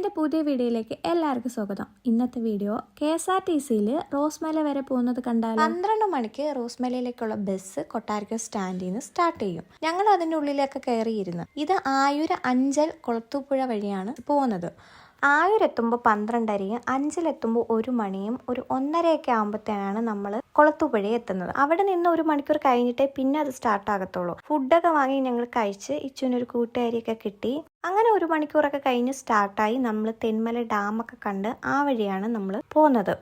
എൻ്റെ പുതിയ വീഡിയോയിലേക്ക് എല്ലാവർക്കും സ്വാഗതം. ഇന്നത്തെ വീഡിയോ KSRTCയിൽ റോസ്മല വരെ പോകുന്നത് കണ്ടാൽ 12 മണിക്ക് റോസ്മലയിലേക്കുള്ള ബസ് കൊട്ടാരക്കര സ്റ്റാൻഡിൽ നിന്ന് സ്റ്റാർട്ട് ചെയ്യും. ഞങ്ങൾ അതിൻ്റെ ഉള്ളിലേക്ക് കയറിയിരുന്നു. ഇത് ആയൂർ അഞ്ചൽ കൊളത്തൂപ്പുഴ വഴിയാണ് പോകുന്നത്. ആയൂരെത്തുമ്പോൾ 12:30, അഞ്ചിലെത്തുമ്പോൾ 1 മണിയും 1:30 ആകുമ്പോഴത്തേനാണ് നമ്മൾ കൊളത്തൂപ്പുഴയിൽ എത്തുന്നത്. അവിടെ നിന്ന് 1 മണിക്കൂർ കഴിഞ്ഞിട്ടേ പിന്നെ അത് സ്റ്റാർട്ട് ആകത്തുള്ളൂ. ഫുഡൊക്കെ വാങ്ങി ഞങ്ങൾ കഴിച്ച് ഇച്ചുവിനൊരു കൂട്ടുകാരിയൊക്കെ കിട്ടി. അങ്ങനെ 1 മണിക്കൂറൊക്കെ കഴിഞ്ഞ് സ്റ്റാർട്ടായി. നമ്മൾ തെന്മല ഡാമൊക്കെ കണ്ട് ആ വഴിയാണ് നമ്മൾ പോകുന്നത്.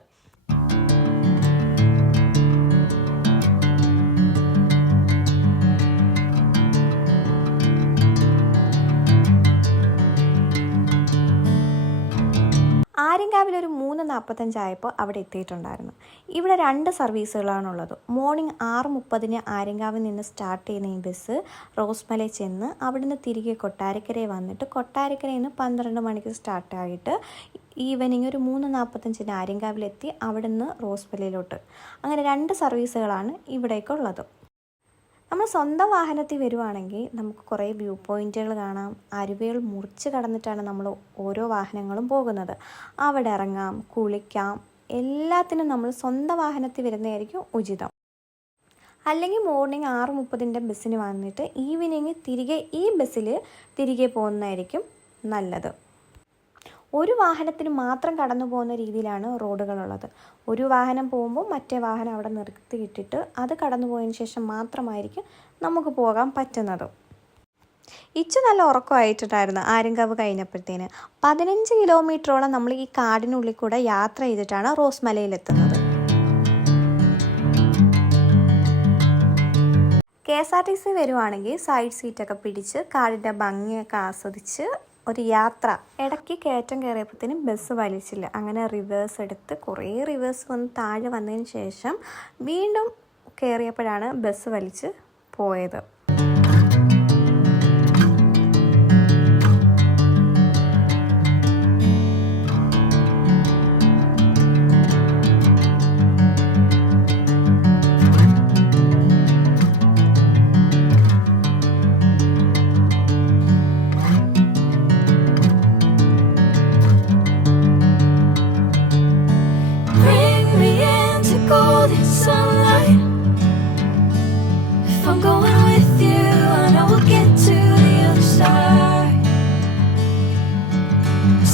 ആര്യങ്കാവിൽ ഒരു 3:45 ആയപ്പോൾ അവിടെ എത്തിയിട്ടുണ്ടായിരുന്നു. ഇവിടെ 2 സർവീസുകളാണുള്ളത്. മോർണിംഗ് 6:30 ആര്യങ്കാവിൽ നിന്ന് സ്റ്റാർട്ട് ചെയ്യുന്ന ഈ ബസ് റോസ്മലയിൽ ചെന്ന് അവിടുന്ന് തിരികെ കൊട്ടാരക്കരയിൽ വന്നിട്ട് കൊട്ടാരക്കരയിൽ നിന്ന് 12 മണിക്ക് സ്റ്റാർട്ടായിട്ട് ഈവനിങ് ഒരു 3:45 ആര്യങ്കാവിലെത്തി അവിടുന്ന് റോസ്മലയിലോട്ട്. അങ്ങനെ 2 സർവീസുകളാണ് ഇവിടേക്കുള്ളത്. നമ്മൾ സ്വന്തം വാഹനത്തിൽ വരുവാണെങ്കിൽ നമുക്ക് കുറേ വ്യൂ പോയിൻറ്റുകൾ കാണാം. അരുവികൾ മുറിച്ച് കടന്നിട്ടാണ് നമ്മൾ ഓരോ വാഹനങ്ങളും പോകുന്നത്. അവിടെ ഇറങ്ങാം, കുളിക്കാം. എല്ലാത്തിനും നമ്മൾ സ്വന്തം വാഹനത്തിൽ വരുന്നതായിരിക്കും ഉചിതം. അല്ലെങ്കിൽ മോർണിംഗ് 6:30 ബസ്സിന് വന്നിട്ട് ഈവനിങ് തിരികെ ഈ ബസ്സിൽ തിരികെ പോകുന്നതായിരിക്കും നല്ലത്. ഒരു വാഹനത്തിന് മാത്രം കടന്നു പോകുന്ന രീതിയിലാണ് റോഡുകളുള്ളത്. ഒരു വാഹനം പോകുമ്പോൾ മറ്റേ വാഹനം അവിടെ നിർത്തിയിട്ടിട്ട് അത് കടന്നു പോയതിന് ശേഷം മാത്രമായിരിക്കും നമുക്ക് പോകാൻ പറ്റുന്നത്. ഇച്ചു നല്ല ഉറക്കമായിട്ടുണ്ടായിരുന്നു. ആര്യങ്കാവ് കഴിഞ്ഞപ്പോഴത്തേന് 15 കിലോമീറ്ററോളം നമ്മൾ ഈ കാടിനുള്ളിൽ കൂടെ യാത്ര ചെയ്തിട്ടാണ് റോസ്മലയിലെത്തുന്നത്. KSRTC വരുവാണെങ്കിൽ സൈഡ് സീറ്റൊക്കെ പിടിച്ച് കാടിൻ്റെ ഭംഗിയൊക്കെ ആസ്വദിച്ച് ഒരു യാത്ര. ഇടയ്ക്ക് കയറ്റം കയറിയപ്പോഴത്തേനും ബസ് വലിച്ചില്ല. അങ്ങനെ റിവേഴ്സ് എടുത്ത് കുറേ റിവേഴ്സ് വന്ന് താഴെ വന്നതിന് ശേഷം വീണ്ടും കയറിയപ്പോഴാണ് ബസ് വലിച്ച് പോയത്.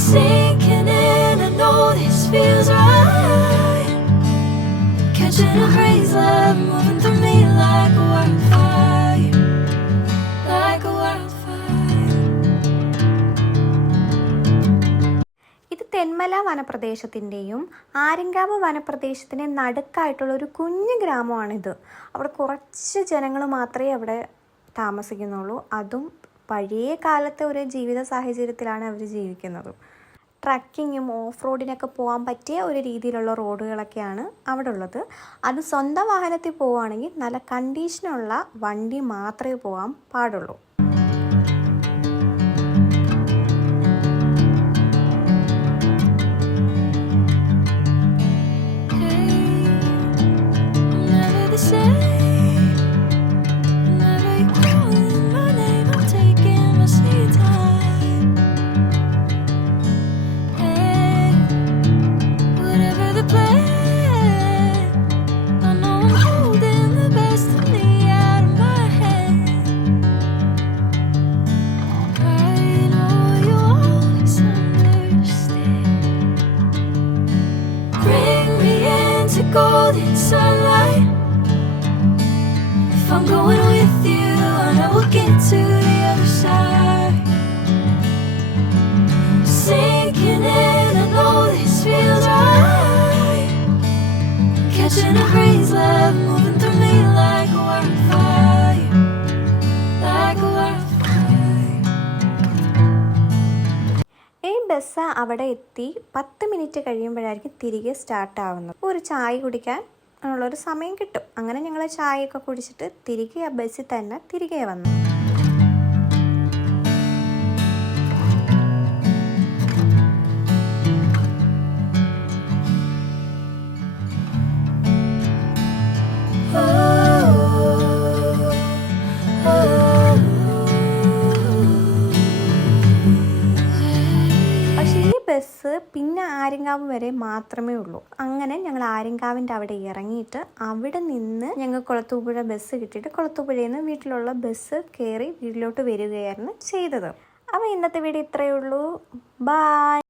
Sinking in, I know this feels right. Catching a breeze, love moving through me like a wildfire, like a wildfire. ഇത് തെന്മല വനപ്രദേശത്തിൻ്റെയും ആര്യങ്കാവ് വനപ്രദേശത്തിൻ്റെ നടുക്കായിട്ടുള്ള ഒരു കുഞ്ഞു ഗ്രാമമാണിത്. അവിടെ കുറച്ച് ജനങ്ങൾ മാത്രമേ അവിടെ താമസിക്കുന്നുള്ളൂ. അതും പഴയ കാലത്തെ ഒരു ജീവിത സാഹചര്യത്തിലാണ് അവർ ജീവിക്കുന്നത്. ട്രക്കിങ്ങും ഓഫ് റോഡിനൊക്കെ പോകാൻ പറ്റിയ ഒരു രീതിയിലുള്ള റോഡുകളൊക്കെയാണ് അവിടെ ഉള്ളത്. അത് സ്വന്തം വാഹനത്തിൽ പോവുകയാണെങ്കിൽ നല്ല കണ്ടീഷനുള്ള വണ്ടി മാത്രമേ പോകാൻ പാടുള്ളൂ. Golden sunlight. If I'm going with you, I know we'll get to the other side. Sinking in, I know this feels right. Catching a breeze, love moving through me like a wildfire, like a wildfire. ഈ bus അവിടെ എത്തി 10 minute കഴിയുമ്പോഴായിരിക്കും തിരികെ start ആവുന്നത്. ഒരു ചായ കുടിക്കാൻ ഉള്ളൊരു സമയം കിട്ടും. അങ്ങനെ ഞങ്ങൾ ചായയൊക്കെ കുടിച്ചിട്ട് തിരികെ ആ ബസ്സിൽ തന്നെ തിരികെ വന്നു. ബസ് പിന്നെ ആര്യങ്കാവ് വരെ മാത്രമേ ഉള്ളൂ. അങ്ങനെ ഞങ്ങൾ ആര്യങ്കാവിൻ്റെ അവിടെ ഇറങ്ങിയിട്ട് അവിടെ നിന്ന് ഞങ്ങൾ കുളത്തൂപ്പുഴ ബസ് കിട്ടിയിട്ട് കുളത്തൂപ്പുഴയിൽ നിന്ന് വീട്ടിലുള്ള ബസ് കയറി വീട്ടിലോട്ട് വരികയായിരുന്നു ചെയ്തത്. അപ്പോൾ ഇന്നത്തെ വീഡിയോ ഇത്രയേ ഉള്ളൂ. ബായ്.